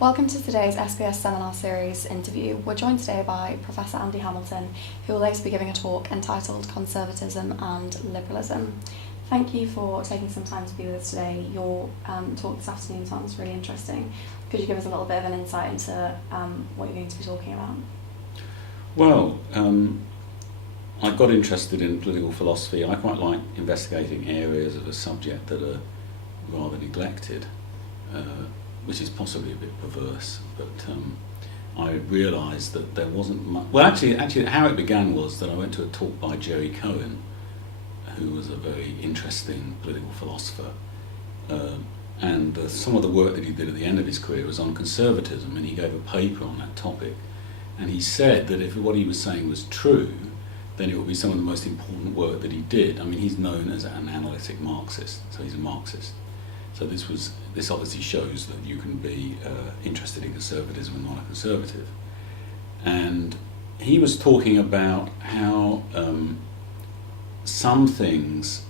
Welcome to today's SPS Seminar Series interview. We're joined today by Professor Andy Hamilton, who will later be giving a talk entitled Conservatism and Liberalism. Thank you for taking some time to be with us today. Your talk this afternoon sounds really interesting. Could you give us a little bit of an insight into what you're going to be talking about? Well, I got interested in political philosophy. I quite like investigating areas of a subject that are rather neglected, which is possibly a bit perverse, but I realised that there wasn't much. Well, actually, how it began was that I went to a talk by Jerry Cohen, who was a very interesting political philosopher, and some of the work that he did at the end of his career was on conservatism, and he gave a paper on that topic, and he said that if what he was saying was true, then it would be some of the most important work that he did. I mean, he's known as an analytic Marxist, so he's a Marxist. So this obviously shows that you can be interested in conservatism and not a conservative. And he was talking about how some things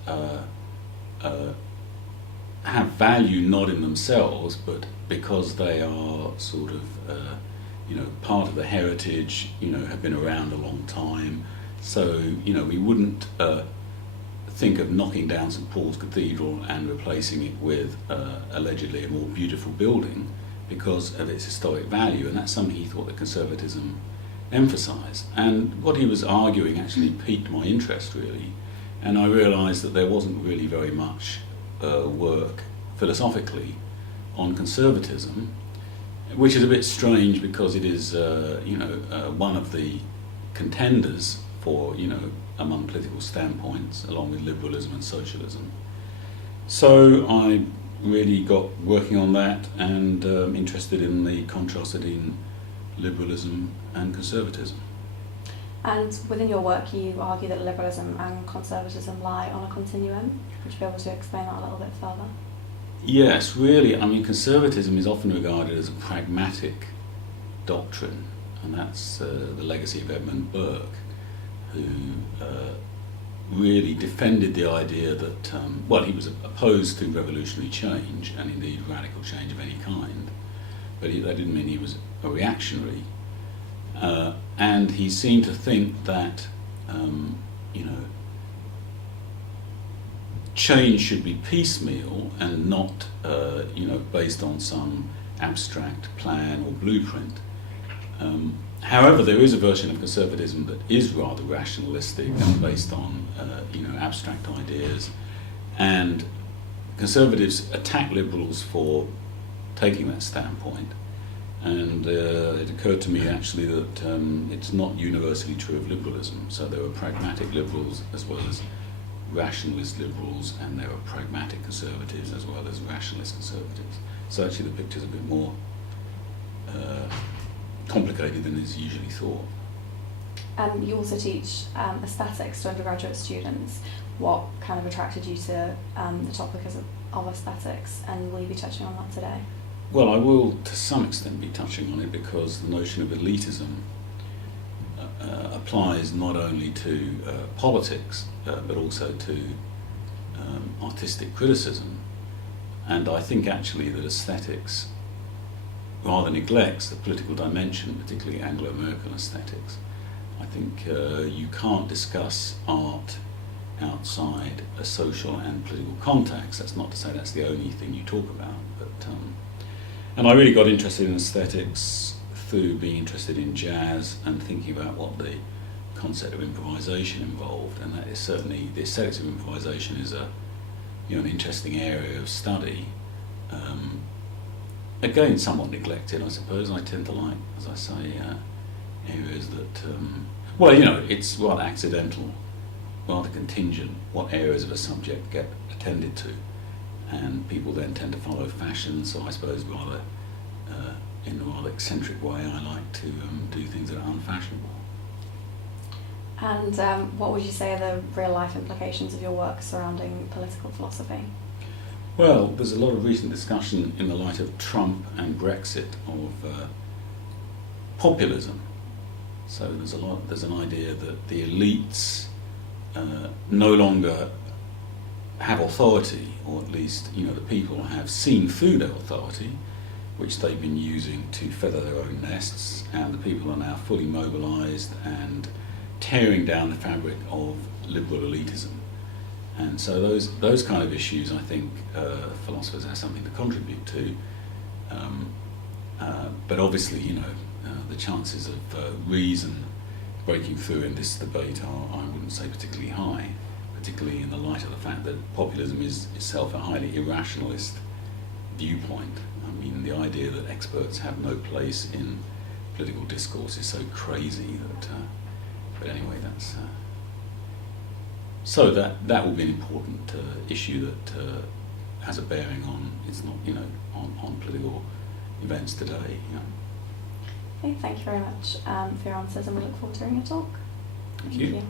have value not in themselves, but because they are sort of part of the heritage, have been around a long time. So we wouldn't think of knocking down St Paul's Cathedral and replacing it with allegedly a more beautiful building because of its historic value, and that's something he thought that conservatism emphasised. And what he was arguing actually piqued my interest really, and I realised that there wasn't really very much work philosophically on conservatism, which is a bit strange because it is one of the contenders for among political standpoints, along with liberalism and socialism. So I really got working on that and interested in the contrast between liberalism and conservatism. And within your work, you argue that liberalism and conservatism lie on a continuum. Would you be able to explain that a little bit further? Yes, really. I mean, conservatism is often regarded as a pragmatic doctrine, and that's the legacy of Edmund Burke, who really defended the idea that, he was opposed to revolutionary change, and indeed radical change of any kind, but that didn't mean he was a reactionary. And he seemed to think that, change should be piecemeal and not, based on some abstract plan or blueprint. However, there is a version of conservatism that is rather rationalistic and based on, abstract ideas, and conservatives attack liberals for taking that standpoint. And it occurred to me actually that it's not universally true of liberalism. So there are pragmatic liberals as well as rationalist liberals, and there are pragmatic conservatives as well as rationalist conservatives. So actually the picture's a bit more complicated than is usually thought. And you also teach aesthetics to undergraduate students. What kind of attracted you to the topic of aesthetics, and will you be touching on that today? Well, I will to some extent be touching on it because the notion of elitism applies not only to politics but also to artistic criticism, and I think actually that aesthetics rather neglects the political dimension, particularly Anglo-American aesthetics. I think you can't discuss art outside a social and political context. That's not to say that's the only thing you talk about, but and I really got interested in aesthetics through being interested in jazz and thinking about what the concept of improvisation involved, and that is certainly the aesthetics of improvisation is an interesting area of study. Again, somewhat neglected, I suppose. I tend to like, as I say, areas that, it's rather accidental, rather contingent, what areas of a subject get attended to, and people then tend to follow fashion, so I suppose rather, in a rather eccentric way, I like to do things that are unfashionable. And what would you say are the real-life implications of your work surrounding political philosophy? Well, there's a lot of recent discussion in the light of Trump and Brexit of populism. So there's an idea that the elites no longer have authority, or at least the people have seen through their authority, which they've been using to feather their own nests, and the people are now fully mobilised and tearing down the fabric of liberal elitism. And so those kind of issues, I think, philosophers have something to contribute to. But obviously, the chances of reason breaking through in this debate are, I wouldn't say, particularly high, particularly in the light of the fact that populism is itself a highly irrationalist viewpoint. I mean, the idea that experts have no place in political discourse is so crazy that. But anyway, that's. So that will be an important issue that has a bearing on. It's not, on political events today. Okay, thank you very much for your answers, and we look forward to hearing your talk. Thank you.